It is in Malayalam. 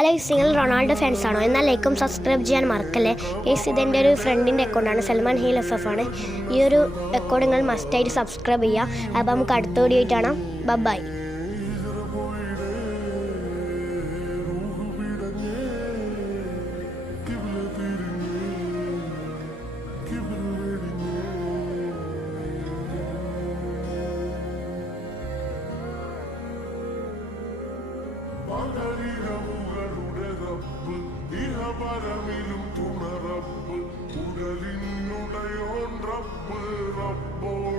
അലൈസ് നിങ്ങൾ റൊണാൾഡോ ഫാൻസാണോ? എന്നാൽ ലൈക്കും സബ്സ്ക്രൈബ് ചെയ്യാൻ മറക്കല്ലേ ഗൈസ്. ഇതെൻ്റെ ഒരു ഫ്രണ്ടിൻ്റെ അക്കൗണ്ടാണ്, സൽമാൻ ഹീൽ എഫ് ആണ്. ഈ ഒരു അക്കൗണ്ട് നിങ്ങൾ മസ്റ്റായിട്ട് സബ്സ്ക്രൈബ് ചെയ്യുക. അപ്പോൾ നമുക്ക് അടുത്ത വീഡിയോ ആയിട്ടാണ്. ബൈ. പരമിലും തുണറപ്പ് ഉടലിനുടയോൻ റബ്ബ് റബ്ബോട്